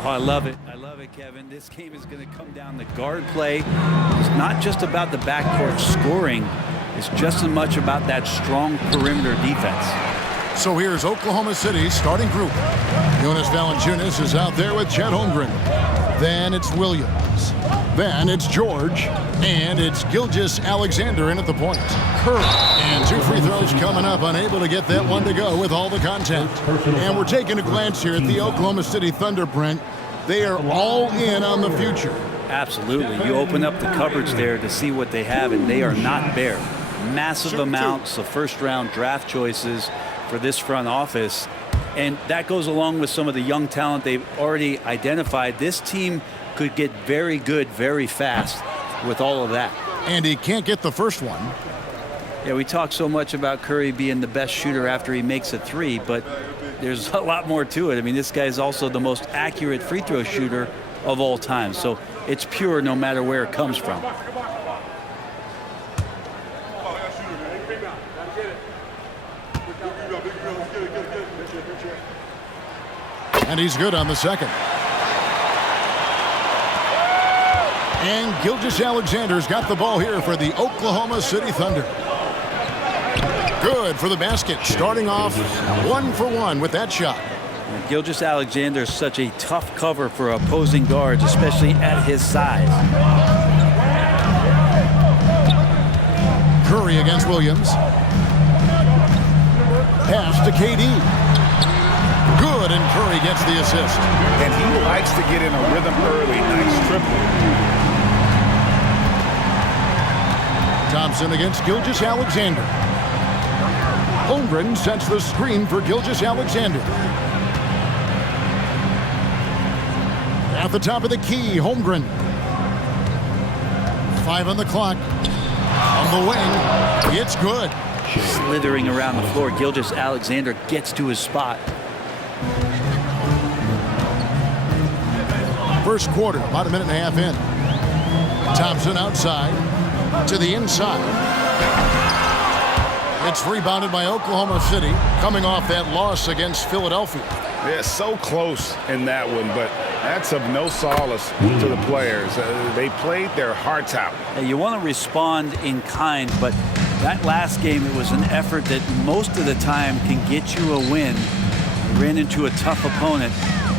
Oh, I love it. I love it, Kevin. This game is going to come down to guard play. It's not just about the backcourt scoring. It's just as much about that strong perimeter defense. So here's Oklahoma City's starting group. Jonas Valanciunas is out there with Chet Holmgren. Then it's Williams. Then it's George. And it's Gilgeous-Alexander in at the point. Curry. And 2 free throws coming up. Unable to get that one to go with all the contact. And we're taking a glance here at the Oklahoma City Thunder, Brent. They are all in on the future. Absolutely. You open up the cupboards there to see what they have, and they are not bare. Massive amounts of first-round draft choices for this front office. And that goes along with some of the young talent they've already identified. This team could get very good very fast with all of that. And he can't get the first one. Yeah, we talk so much about Curry being the best shooter after he makes a three, but there's a lot more to it. I mean, this guy is also the most accurate free throw shooter of all time. So it's pure no matter where it comes from. And he's good on the second. And Gilgeous-Alexander's got the ball here for the Oklahoma City Thunder. Good for the basket, starting off 1 for 1 with that shot. Gilgeous-Alexander is such a tough cover for opposing guards, especially at his size. Curry against Williams. Pass to KD. Good, and Curry gets the assist. And he likes to get in a rhythm early. Nice triple. Thompson against Gilgeous-Alexander. Holmgren sets the screen for Gilgeous-Alexander. At the top of the key, Holmgren. 5 on the clock. On the wing, it's good. Slithering around the floor, Gilgeous-Alexander gets to his spot. First quarter, about a minute and a half in. Thompson outside to the inside. It's rebounded by Oklahoma City, coming off that loss against Philadelphia. Yeah, so close in that one, but that's of no solace to the players. They played their hearts out. You want to respond in kind, but that last game, it was an effort that most of the time can get you a win. You ran into a tough opponent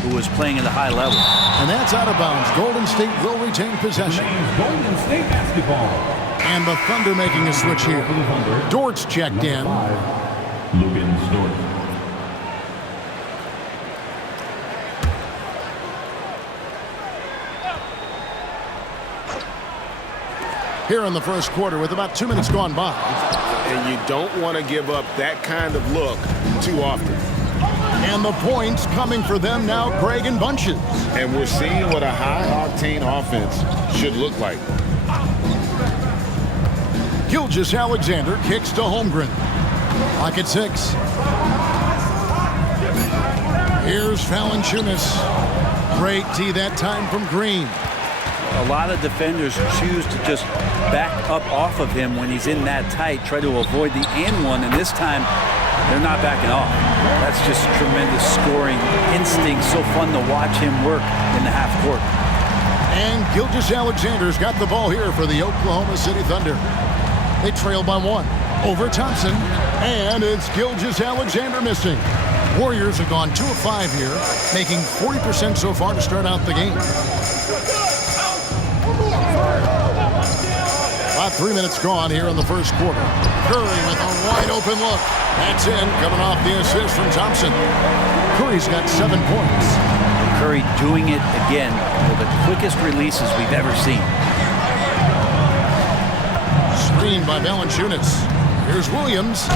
who was playing at a high level. And that's out of bounds. Golden State will retain possession. Golden State basketball. And the Thunder making a switch here. Dort's checked in. Lugens Dort. Here in the first quarter with about 2 minutes gone by. And you don't want to give up that kind of look too often. And the points coming for them now, Greg in bunches. And we're seeing what a high-octane offense should look like. Gilgeous-Alexander kicks to Holmgren. Clock at 6. Here's Valanciunas. Great tee that time from Green. A lot of defenders choose to just back up off of him when he's in that tight, try to avoid the and one, and this time they're not backing off. That's just tremendous scoring instinct. So fun to watch him work in the half court. And Gilgeous-Alexander's got the ball here for the Oklahoma City Thunder. They trail by 1. Over Thompson. And it's Gilgeous-Alexander missing. Warriors have gone 2 of 5 here, making 40% so far to start out the game. About 3 minutes gone here in the first quarter. Curry with a wide open look. That's in, coming off the assist from Thompson. Curry's got 7 points. Curry doing it again with the quickest releases we've ever seen. Screened by Valanciunas. Here's Williams.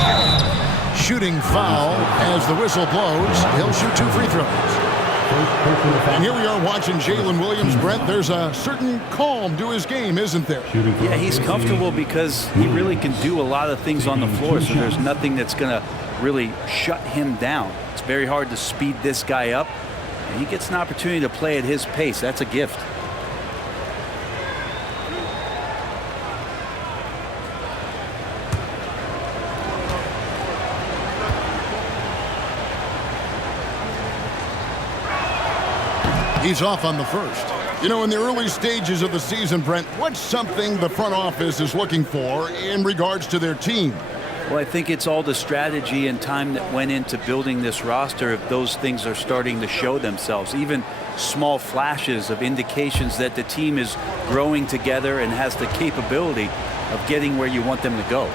Shooting foul as the whistle blows. He'll shoot 2 free throws. And here we are watching Jalen Williams, Brent. There's a certain calm to his game, isn't there? Yeah, he's comfortable because he really can do a lot of things on the floor, so there's nothing that's going to really shut him down. It's very hard to speed this guy up, and he gets an opportunity to play at his pace. That's a gift. He's off on the first. You know, in the early stages of the season, Brent, what's something the front office is looking for in regards to their team? Well, I think it's all the strategy and time that went into building this roster. If those things are starting to show themselves, even small flashes of indications that the team is growing together and has the capability of getting where you want them to go.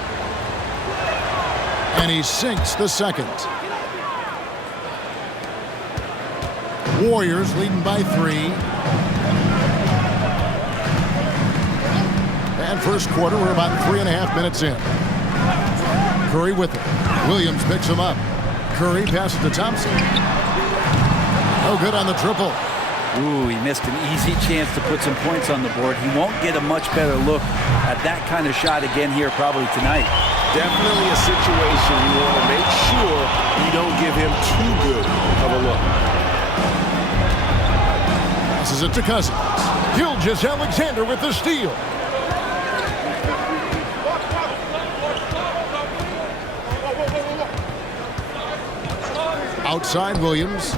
And he sinks the second. Warriors leading by 3. And first quarter, we're about 3.5 minutes in. Curry with it. Williams picks him up. Curry passes to Thompson. No good on the triple. Ooh, he missed an easy chance to put some points on the board. He won't get a much better look at that kind of shot again here probably tonight. Definitely a situation you want to make sure you don't give him too good of a look. Passes it to Cousins. Gilgeous-Alexander with the steal. Outside Williams.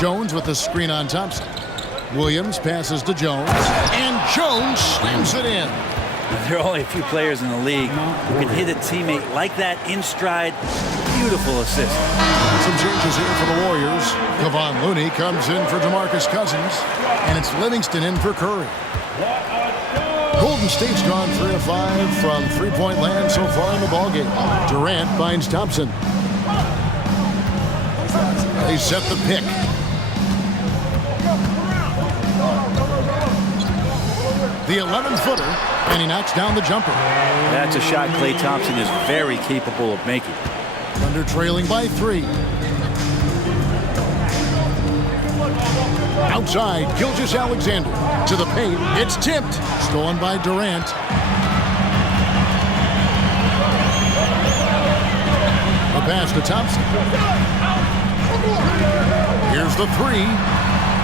Jones with the screen on Thompson. Williams passes to Jones. And Jones slams it in. There are only a few players in the league who can hit a teammate like that in stride. Beautiful assist. Some changes here for the Warriors. Kevon Looney comes in for DeMarcus Cousins. And it's Livingston in for Curry. Golden State's gone 3 of 5 from three-point land so far in the ballgame. Durant finds Thompson. They set the pick. The 11-footer, and he knocks down the jumper. That's a shot Klay Thompson is very capable of making. Thunder trailing by 3. Outside, Gilgeous-Alexander to the paint. It's tipped. Stolen by Durant. The pass to Thompson. Here's the 3.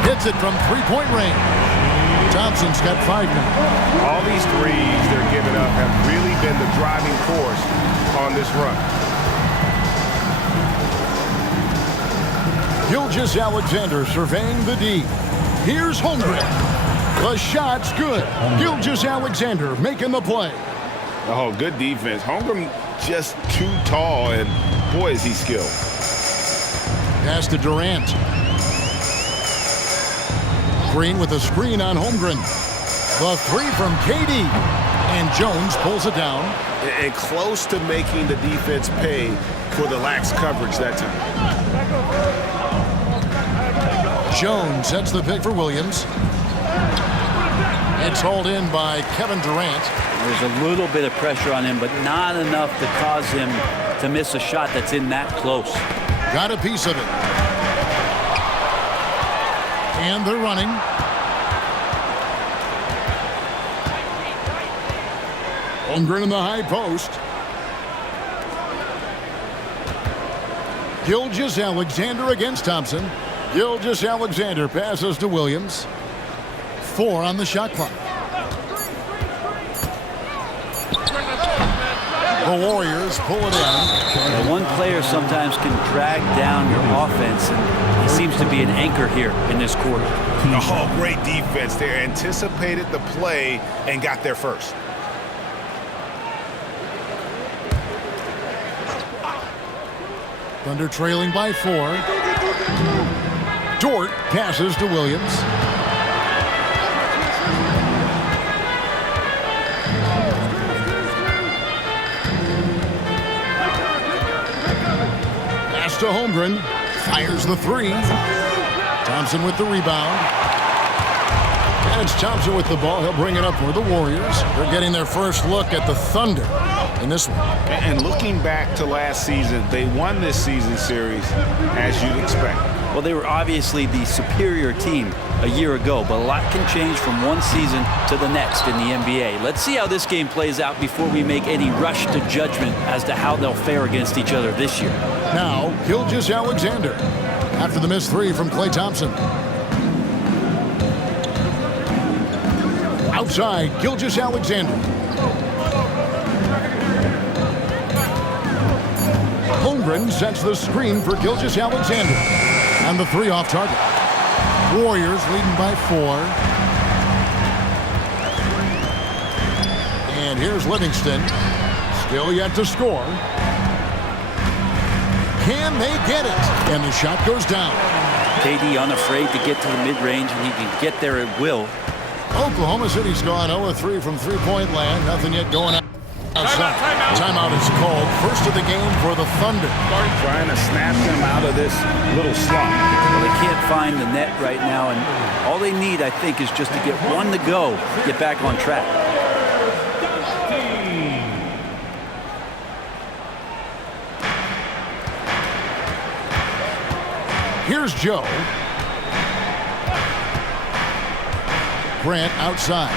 Hits it from three-point range. Thompson's got 5 now. All these threes they're giving up have really been the driving force on this run. Gilgeous-Alexander surveying the D. Here's Holmgren. The shot's good. Gilgeous-Alexander making the play. Oh, good defense. Holmgren just too tall, and boy, is he skilled. Pass to Durant. Green with a screen on Holmgren. The 3 from KD. And Jones pulls it down. And close to making the defense pay for the lax coverage that time. Jones sets the pick for Williams. It's hauled in by Kevin Durant. There's a little bit of pressure on him, but not enough to cause him to miss a shot that's in that close. Got a piece of it. And they're running. Holmgren in the high post. Gilgeous-Alexander against Thompson. Gilgeous-Alexander passes to Williams. 4 on the shot clock. The Warriors pull it in. One player sometimes can drag down your offense, and he seems to be an anchor here in this quarter. Oh, great defense there. Anticipated the play and got there first. Thunder trailing by 4. Dort passes to Williams. Pass to Holmgren. Fires the 3. Thompson with the rebound. And it's Thompson with the ball. He'll bring it up for the Warriors. They're getting their first look at the Thunder in this one. And looking back to last season, they won this season series as you'd expect. Well, they were obviously the superior team a year ago, but a lot can change from one season to the next in the NBA. Let's see how this game plays out before we make any rush to judgment as to how they'll fare against each other this year. Now, Gilgeous-Alexander after the missed 3 from Klay Thompson. Outside, Gilgeous-Alexander. Holmgren sets the screen for Gilgeous-Alexander. And the 3 off target. Warriors leading by 4. And here's Livingston. Still yet to score. Can they get it? And the shot goes down. KD unafraid to get to the mid-range, and he can get there at will. Oklahoma City's gone 0-3 from three-point land. Nothing yet going on outside. Timeout is called. First of the game for the Thunder. Trying to snap them out of this little slump. Well, they can't find the net right now, and all they need, I think, is just to get one to go, get back on track. Here's Joe. Grant outside.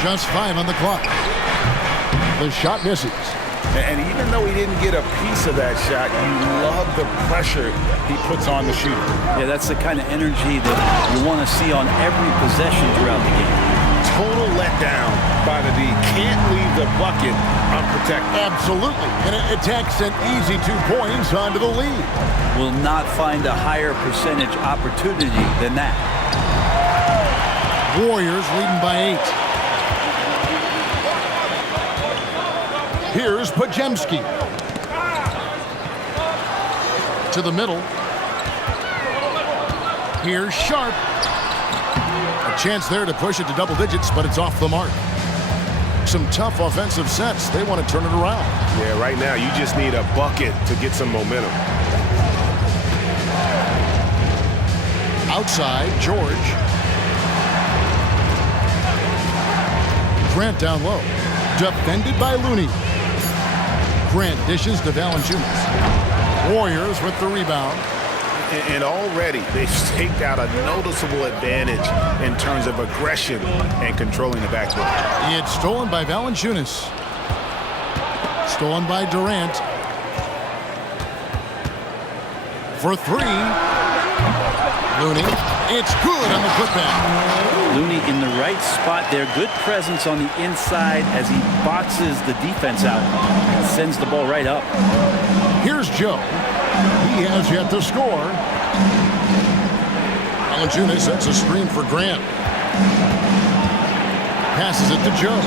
Just 5 on the clock. The shot misses. And even though he didn't get a piece of that shot, you love the pressure he puts on the shooter. Yeah, that's the kind of energy that you want to see on every possession throughout the game. Total letdown by the D. Can't leave the bucket unprotected. Absolutely. And it takes an easy 2 points onto the lead. Will not find a higher percentage opportunity than that. Warriors leading by 8. Here's Pajemski. To the middle. Here's Sharp. A chance there to push it to double digits, but it's off the mark. Some tough offensive sets. They want to turn it around. Yeah, right now you just need a bucket to get some momentum. Outside, George. Grant down low. Defended by Looney. Grant dishes to Valanciunas. Warriors with the rebound. And already they've staked out a noticeable advantage in terms of aggression and controlling the backcourt. It's stolen by Valanciunas. Stolen by Durant. For 3. Looney. It's good on the putback. Looney in the right spot there. Good presence on the inside as he boxes the defense out and sends the ball right up. Here's Joe. He has yet to score. Valanciunas sets a screen for Grant. Passes it to Joe.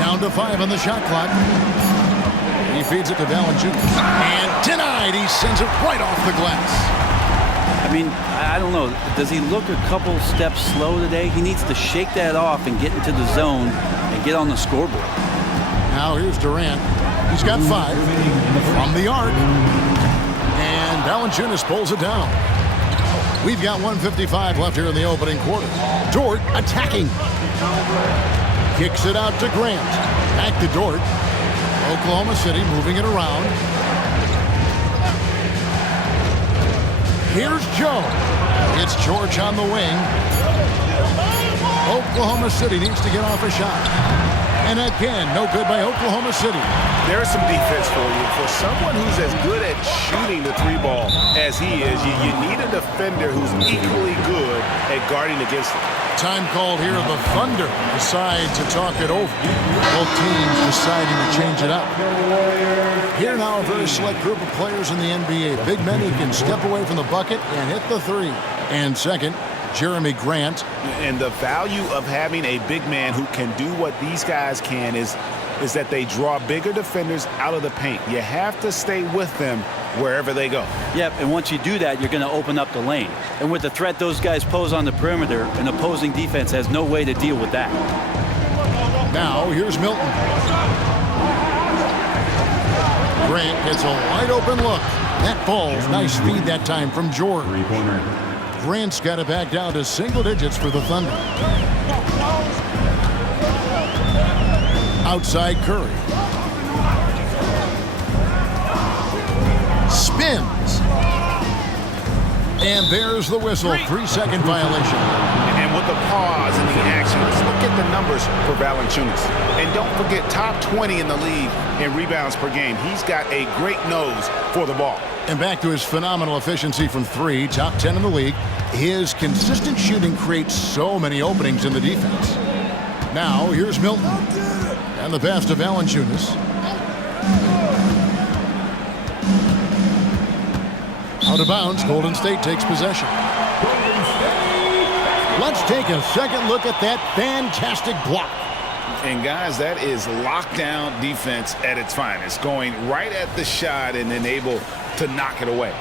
Down to 5 on the shot clock. He feeds it to Valanciunas. And denied. He sends it right off the glass. I mean, I don't know. Does he look a couple steps slow today? He needs to shake that off and get into the zone and get on the scoreboard. Now here's Durant. He's got 5 from the arc. And Valanciunas pulls it down. We've got 1:55 left here in the opening quarter. Dort attacking. Kicks it out to Grant. Back to Dort. Oklahoma City moving it around. Here's Joe. It's George on the wing. Oklahoma City needs to get off a shot. And again, no good by Oklahoma City. There's some defense for you. For someone who's as good at shooting the 3-ball as he is, you need a defender who's equally good at guarding against it. Time called here. The Thunder decide to talk it over. Both teams deciding to change it up. Here now a very select group of players in the NBA. Big men who can step away from the bucket and hit the 3. And second, Jeremy Grant. And the value of having a big man who can do what these guys can is that they draw bigger defenders out of the paint. You have to stay with them wherever they go. Yep, and once you do that, you're going to open up the lane. And with the threat those guys pose on the perimeter, an opposing defense has no way to deal with that. Now here's Milton. Grant gets a wide open look. That falls. Nice feed that time from George. Three-pointer. Grant's got it back down to single digits for the Thunder. Outside Curry. Spins. And there's the whistle. 3-second violation. And with the pause and the action, let's look at the numbers for Valanciunas. And don't forget, top 20 in the league in rebounds per game. He's got a great nose for the ball. And back to his phenomenal efficiency from 3, top 10 in the league. His consistent shooting creates so many openings in the defense. Now, here's Milton. And the pass to Valanciunas. Out of bounds, Golden State takes possession. Let's take a second look at that fantastic block. And guys, that is lockdown defense at its finest, going right at the shot and then able to knock it away.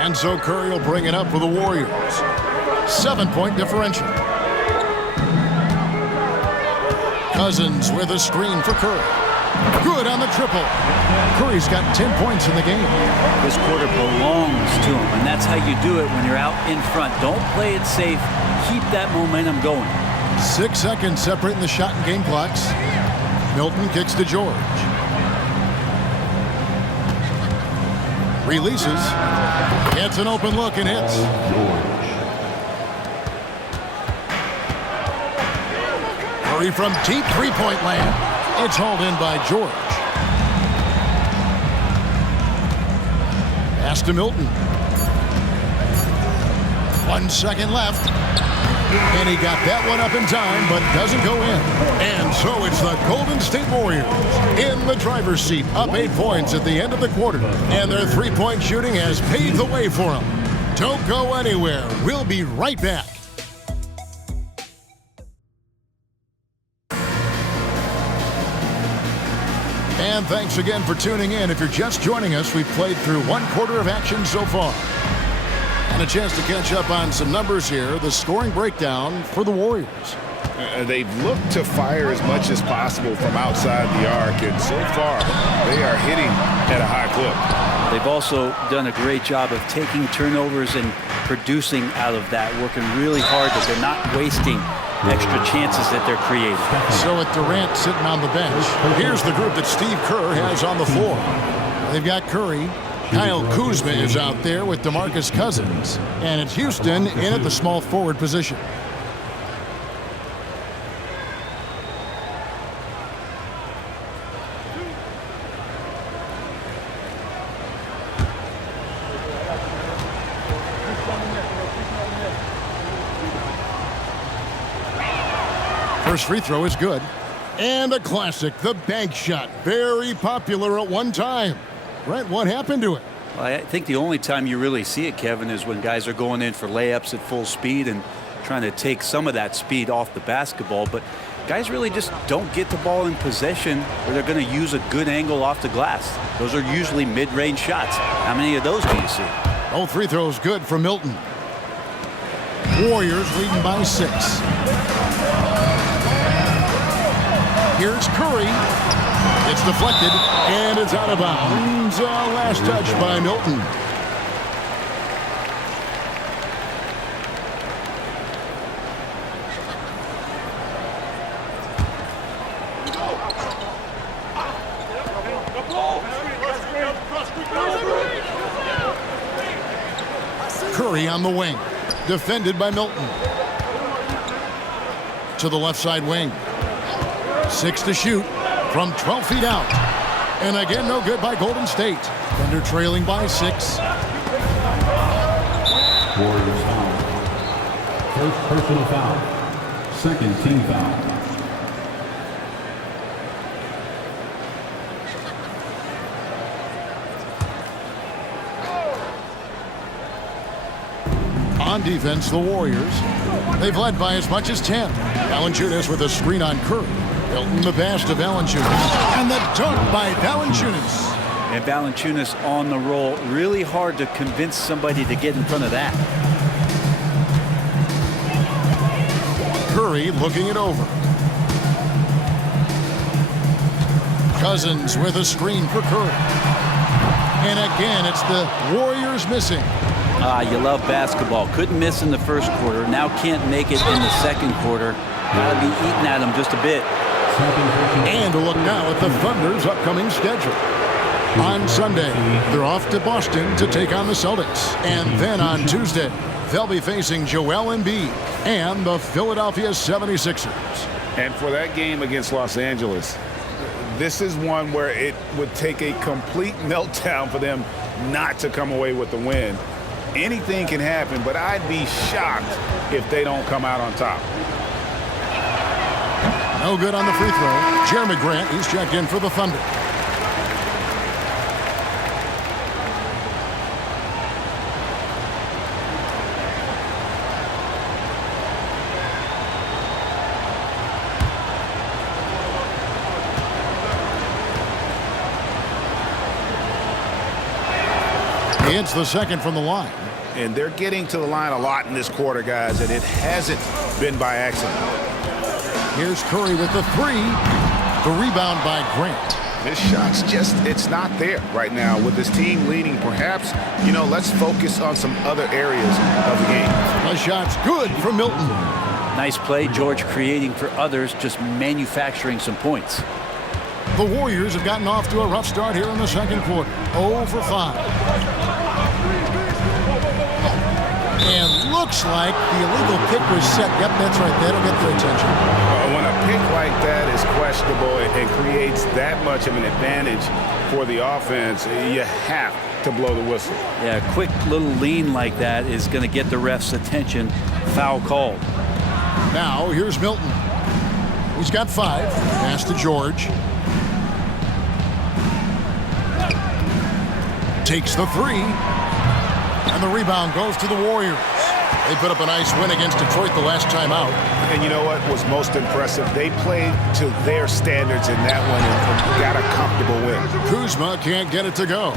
And so Curry will bring it up for the Warriors. 7-point differential. Cousins with a screen for Curry. Good on the triple. Curry's got 10 points in the game. This quarter belongs to him, and that's how you do it when you're out in front. Don't play it safe. Keep that momentum going. 6 seconds separating the shot and game clocks. Milton kicks to George. Releases. Gets an open look and hits. Curry from deep three-point land. It's hauled in by George. Pass to Milton. 1 second left. And he got that one up in time, but doesn't go in. And so it's the Golden State Warriors in the driver's seat, up 8 points at the end of the quarter. And their three-point shooting has paved the way for them. Don't go anywhere. We'll be right back. And thanks again for tuning in. If you're just joining us, we've played through 1 quarter of action so far. And a chance to catch up on some numbers here. The scoring breakdown for the Warriors. They've looked to fire as much as possible from outside the arc, and so far they are hitting at a high clip. They've also done a great job of taking turnovers and producing out of that, working really hard that they're not wasting extra chances that they're creating. So with Durant sitting on the bench, here's the group that Steve Kerr has on the floor. They've got Curry. Kyle Kuzma is out there with DeMarcus Cousins. And it's Houston in at the small forward position. First free throw is good. And a classic, the bank shot. Very popular at one time. Brent, what happened to it? Well, I think the only time you really see it, Kevin, is when guys are going in for layups at full speed and trying to take some of that speed off the basketball. But guys really just don't get the ball in possession where they're going to use a good angle off the glass. Those are usually mid-range shots. How many of those do you see? All free throws good for Milton. Warriors leading by 6. Here's Curry. It's deflected, and it's out of bounds. Last touch by Milton. Curry on the wing. Defended by Milton. To the left side wing. 6 to shoot from 12 feet out. And again, no good by Golden State. Thunder trailing by 6. Warriors foul. First personal foul. Second team foul. On defense, the Warriors. They've led by as much as 10. Valanciunas with a screen on Curry. Milton the pass to Valanciunas. And the dunk by Valanciunas. And Valanciunas on the roll. Really hard to convince somebody to get in front of that. Curry looking it over. Cousins with a screen for Curry. And again, it's the Warriors missing. You love basketball. Couldn't miss in the first quarter. Now can't make it in the second quarter. Got to be eating at them just a bit. And a look now at the Thunder's upcoming schedule. On Sunday, they're off to Boston to take on the Celtics. And then on Tuesday, they'll be facing Joel Embiid and the Philadelphia 76ers. And for that game against Los Angeles, this is one where it would take a complete meltdown for them not to come away with the win. Anything can happen, but I'd be shocked if they don't come out on top. No good on the free throw. Jeremy Grant, he's checked in for the Thunder. He hits the second from the line. And they're getting to the line a lot in this quarter, guys, and it hasn't been by accident. Here's Curry with the three. The rebound by Grant. His shot's it's not there right now with his team leading. Perhaps, let's focus on some other areas of the game. The shot's good for Milton. Nice play, George, creating for others, just manufacturing some points. The Warriors have gotten off to a rough start here in the second quarter. 0 for 5. And looks like the illegal pick was set. Yep, that's right. That'll get their attention. When a pick like that is questionable and creates that much of an advantage for the offense, you have to blow the whistle. Yeah, a quick little lean like that is going to get the ref's attention. Foul called. Now, here's Milton. He's got 5. Pass to George. Takes the 3. And the rebound goes to the Warriors. They put up a nice win against Detroit the last time out. And you know what was most impressive? They played to their standards in that one and got a comfortable win. Kuzma can't get it to go.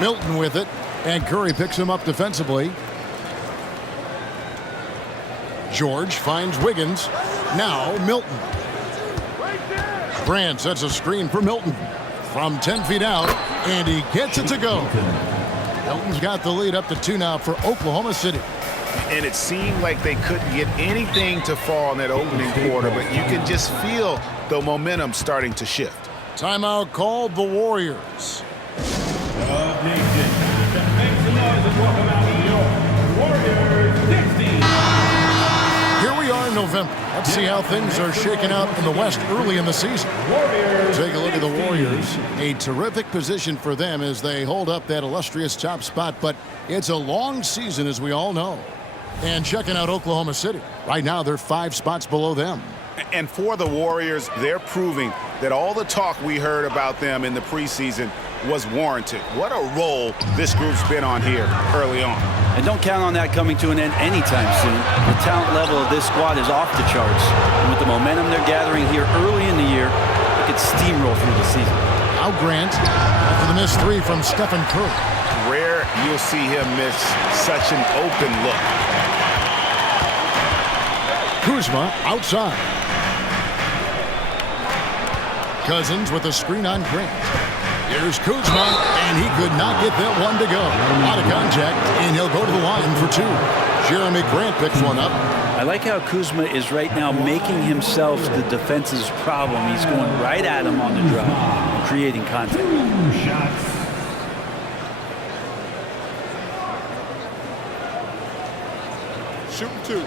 Milton with it, and Curry picks him up defensively. George finds Wiggins. Now Milton. Grant sets a screen for Milton from 10 feet out, and he gets it to go. Milton's got the lead up to 2 now for Oklahoma City. And it seemed like they couldn't get anything to fall in that opening quarter, but you could just feel the momentum starting to shift. Timeout called the Warriors. Here we are in November. Let's see how things are shaking out in the West early in the season. Take a look at the Warriors. A terrific position for them as they hold up that illustrious top spot, but it's a long season, as we all know. And checking out Oklahoma City. Right now, they're 5 spots below them. And for the Warriors, they're proving that all the talk we heard about them in the preseason was warranted. What a role this group's been on here early on. And don't count on that coming to an end anytime soon. The talent level of this squad is off the charts. And with the momentum they're gathering here early in the year, they could steamroll through the season. Now Grant after the missed 3 from Stephen Curry. Rare you'll see him miss such an open look. Kuzma outside. Cousins with a screen on Grant. Here's Kuzma, and he could not get that one to go. Out of contact, and he'll go to the line for 2. Jeremy Grant picks one up. I like how Kuzma is right now making himself the defense's problem. He's going right at him on the drop and creating contact. Shooting 2.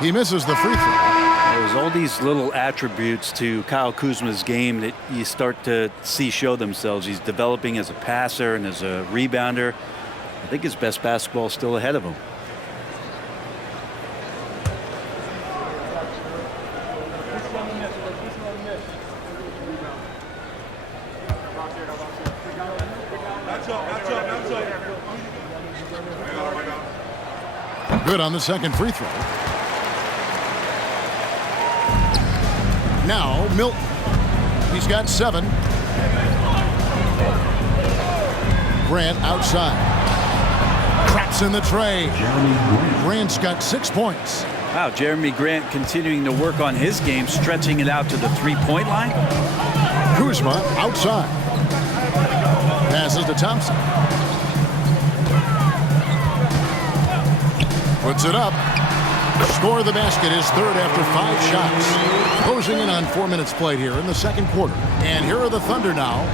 He misses the free throw. There's all these little attributes to Kyle Kuzma's game that you start to see show themselves. He's developing as a passer and as a rebounder. I think his best basketball is still ahead of him. Good on the second free throw. Now Milton. He's got 7. Grant outside. Traps in the tray. Grant's got 6 points. Wow, Jeremy Grant continuing to work on his game, stretching it out to the 3-point line. Kuzma outside. Passes to Thompson. Puts it up. Score of the basket is 3rd after 5 shots. Closing in on 4 minutes played here in the second quarter. And here are the Thunder now.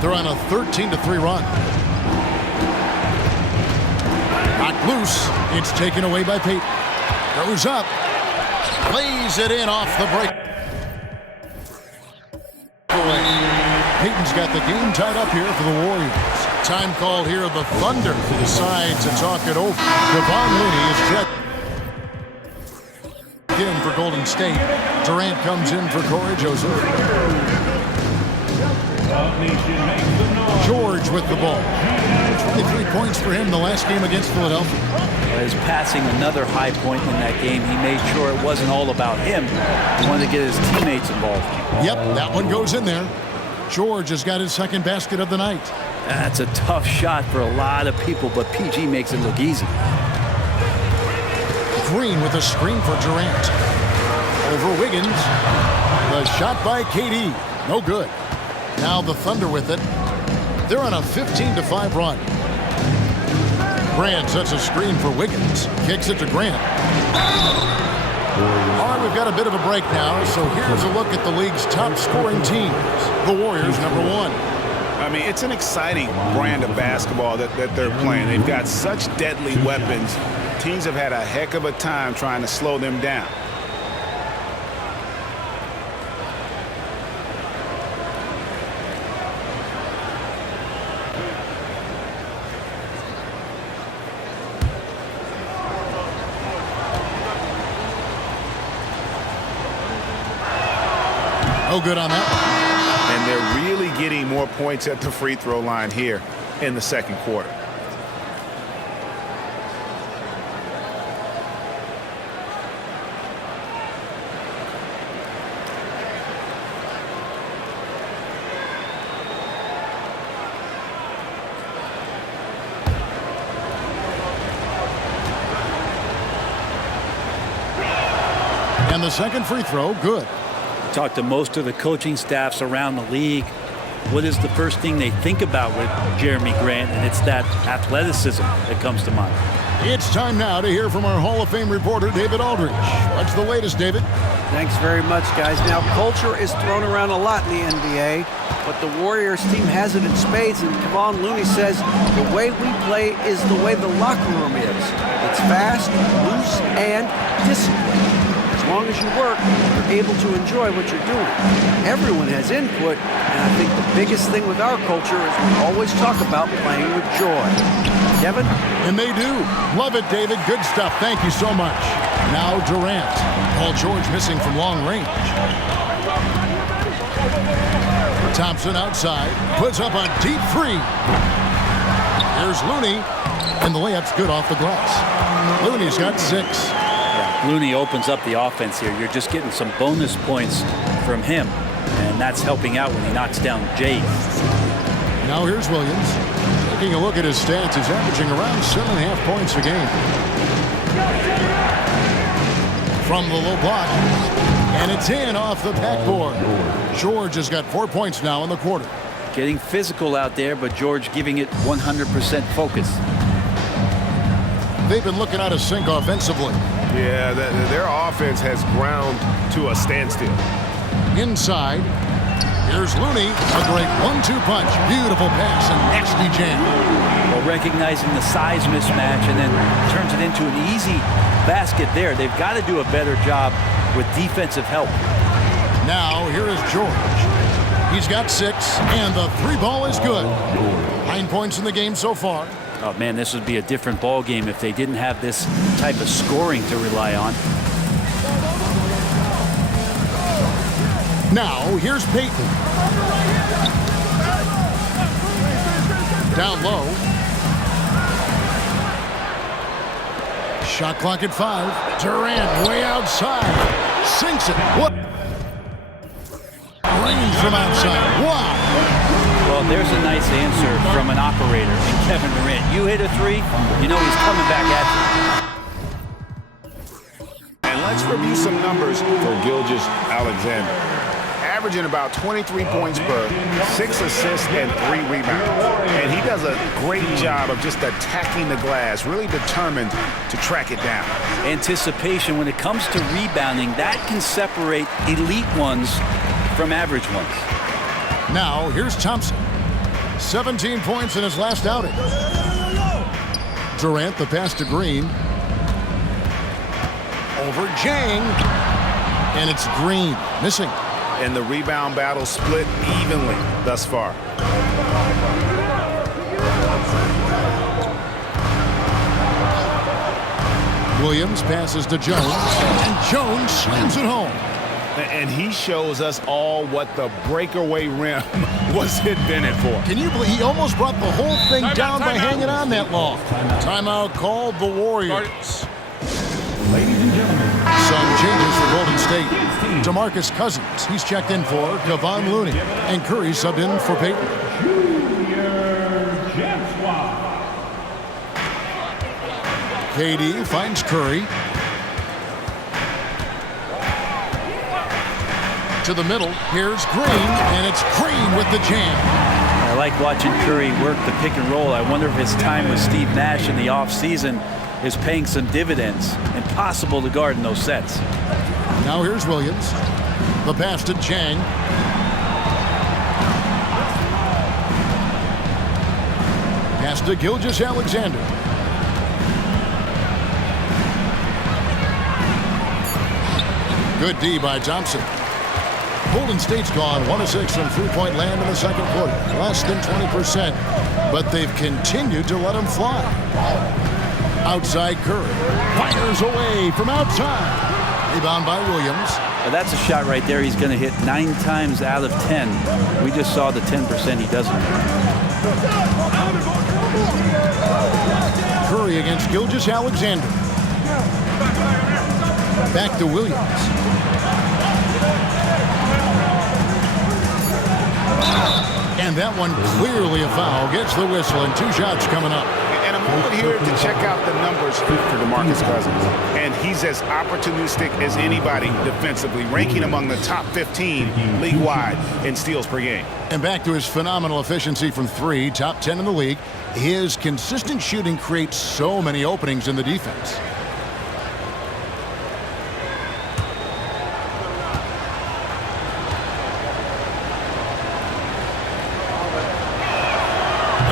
They're on a 13-3 run. Knocked loose. It's taken away by Payton. Goes up. lays it in off the break. Peyton's got the game tied up here for the Warriors. Time called here. The Thunder decide to talk it over. Kevon Looney is checked in for Golden State. Durant comes in for Corey Joseph. George with the ball. 23 points for him the last game against Philadelphia. His passing, another high point in that game. He made sure it wasn't all about him. He wanted to get his teammates involved. Yep, that one goes in there. George has got his second basket of the night. That's a tough shot for a lot of people, but PG makes it look easy. Green with a screen for Durant. Over Wiggins. The shot by KD. No good. Now the Thunder with it. They're on a 15-5 run. Grant sets a screen for Wiggins. Kicks it to Grant. All right, we've got a bit of a break now, so here's a look at the league's top scoring teams. The Warriors, number 1. I mean, it's an exciting brand of basketball that they're playing. They've got such deadly weapons. Teams have had a heck of a time trying to slow them down. No good on that one. And they're really getting more points at the free throw line here in the second quarter. And the second free throw, good. Talk to most of the coaching staffs around the league. What is the first thing they think about with Jeremy Grant? And it's that athleticism that comes to mind. It's time now to hear from our Hall of Fame reporter, David Aldridge. What's the latest, David? Thanks very much, guys. Now, culture is thrown around a lot in the NBA, but the Warriors team has it in spades, and Kevon Looney says the way we play is the way the locker room is. It's fast, loose, and disciplined. As long as you work, you're able to enjoy what you're doing. Everyone has input, and I think the biggest thing with our culture is we always talk about playing with joy. Kevin? And they do. Love it, David. Good stuff. Thank you so much. Now Durant. Paul George missing from long range. Thompson outside. Puts up a deep three. Here's Looney. And the layup's good off the glass. Looney's got 6. Looney opens up the offense here. You're just getting some bonus points from him, and that's helping out when he knocks down Jay. Now here's Williams. Taking a look at his stats, he's averaging around 7.5 points a game. From the low block, and it's in off the backboard. George has got 4 points now in the quarter. Getting physical out there, but George giving it 100% focus. They've been looking out of sync offensively. Yeah, their offense has ground to a standstill. Inside, here's Looney. A great 1-2 punch. Beautiful pass and nasty jam. Well, recognizing the size mismatch and then turns it into an easy basket there. They've got to do a better job with defensive help. Now, here is George. He's got 6, and the 3 ball is good. 9 points in the game so far. Oh, man, this would be a different ball game if they didn't have this type of scoring to rely on. Now, here's Peyton. Down low. Shot clock at 5. Durant way outside. Sinks it. What? Range from outside. Wow. Well, there's a nice answer from an operator. And Kevin Durant, you hit a 3, you know he's coming back at you. And let's review some numbers for Gilgeous-Alexander. Averaging about 23 points per, 6 assists, and 3 rebounds. And he does a great job of just attacking the glass, really determined to track it down. Anticipation, when it comes to rebounding, that can separate elite ones from average ones. Now, here's Thompson. 17 points in his last outing. Durant, the pass to Green. Over Jang. And it's Green, missing. And the rebound battle split evenly thus far. Williams passes to Jones, and Jones slams it home. And he shows us all what the breakaway rim was invented for. Can you believe he almost brought the whole thing down by hanging on that long? Timeout called the Warriors. Ladies and gentlemen, Some changes for Golden State. DeMarcus Cousins, he's checked in for Kevon Looney, and Curry subbed in for Peyton. KD finds Curry. To the middle, here's Green, and it's Green with the jam. I like watching Curry work the pick and roll. I wonder if his time with Steve Nash in the offseason is paying some dividends. Impossible to guard in those sets. Now here's Williams. The pass to Chang. Pass to Gilgeous-Alexander. Good D by Thompson. Golden State's gone 1 of 6 from three-point land in the second quarter. Less than 20%, but they've continued to let them fly. Outside Curry. Fires away from outside. Rebound by Williams. Well, that's a shot right there he's going to hit 9 times out of 10. We just saw the 10% he doesn't. Curry against Gilgeous-Alexander. Back to Williams. And that one clearly a foul. Gets the whistle, and 2 shots coming up. And a moment here to check out the numbers for DeMarcus Cousins. And he's as opportunistic as anybody defensively, ranking among the top 15 league-wide in steals per game. And back to his phenomenal efficiency from 3, top 10 in the league. His consistent shooting creates so many openings in the defense.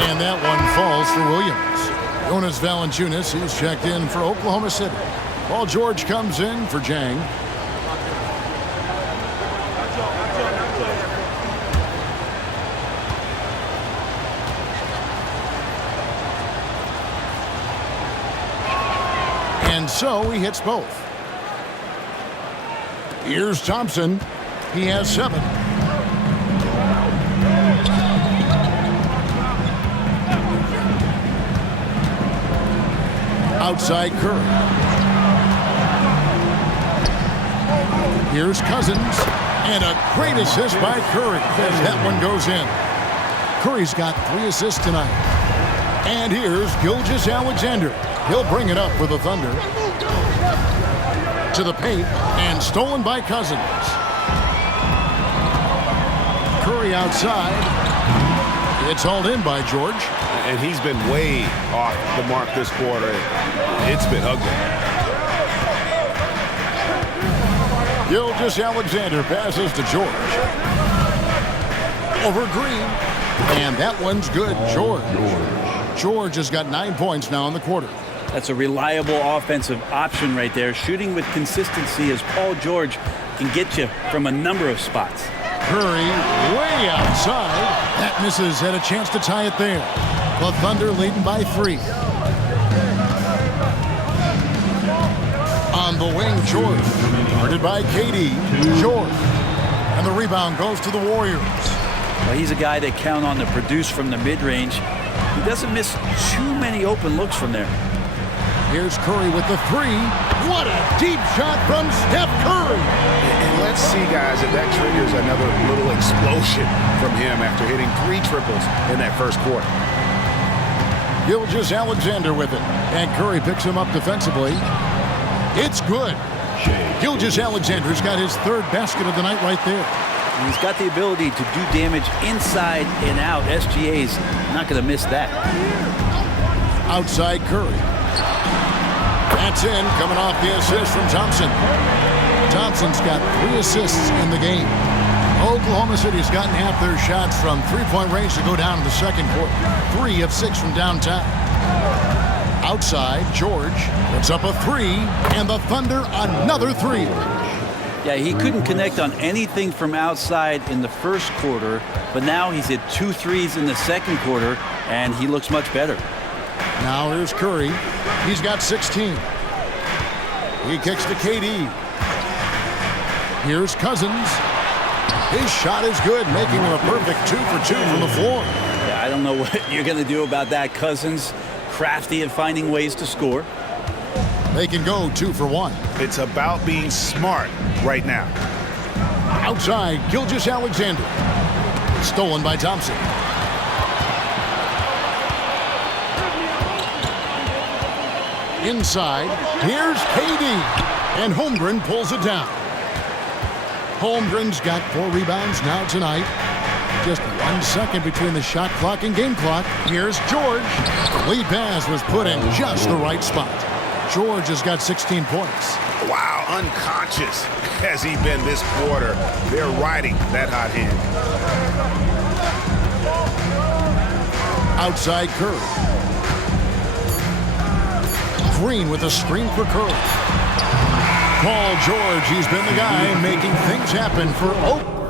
And that one falls for Williams. Jonas Valanciunas, he's checked in for Oklahoma City. Paul George comes in for Jang. And so he hits both. Here's Thompson. He has 7. Outside Curry. Here's Cousins. And a great assist by Curry as that one goes in. Curry's got 3 assists tonight. And here's Gilgeous-Alexander. He'll bring it up for the Thunder. To the paint, and stolen by Cousins. Curry outside. It's hauled in by George. And he's been way off the mark this quarter. It's been ugly. Gilgeous-Alexander passes to George. Over Green. And that one's good. George has got 9 points now in the quarter. That's a reliable offensive option right there. Shooting with consistency as Paul George can get you from a number of spots. Curry way outside. That misses. Had a chance to tie it there. The Thunder leading by 3. On the wing, George. Guarded by KD. George. And the rebound goes to the Warriors. Well, he's a guy they count on to produce from the mid-range. He doesn't miss too many open looks from there. Here's Curry with the 3. What a deep shot from Steph Curry. And let's see, guys, if that triggers another little explosion from him after hitting 3 triples in that first quarter. Gilgeous-Alexander with it. And Curry picks him up defensively. It's good. Gilgeous-Alexander's got his 3rd basket of the night right there. And he's got the ability to do damage inside and out. SGA's not going to miss that. Outside Curry. That's in, coming off the assist from Thompson. Thompson's got 3 assists in the game. Oklahoma City's gotten half their shots from three-point range to go down in the second quarter. 3 of 6 from downtown. Outside, George puts up a 3, and the Thunder another 3. Yeah, he couldn't connect on anything from outside in the first quarter, but now he's hit 2 threes in the second quarter, and he looks much better. Now here's Curry. He's got 16. He kicks to KD. Here's Cousins. His shot is good, making him a perfect 2 for 2 from the floor. Yeah, I don't know what you're going to do about that. Cousins, crafty at finding ways to score. They can go 2 for 1. It's about being smart right now. Outside, Gilgeous-Alexander. Stolen by Thompson. Inside, here's KD. And Holmgren pulls it down. Holmgren's got 4 rebounds now tonight. Just 1 second between the shot clock and game clock. Here's George. The lead pass was put in just the right spot. George has got 16 points. Wow, unconscious has he been this quarter. They're riding that hot hand. Outside Curry. Green with a screen for Curry. Paul George, he's been the guy making things happen for Oak.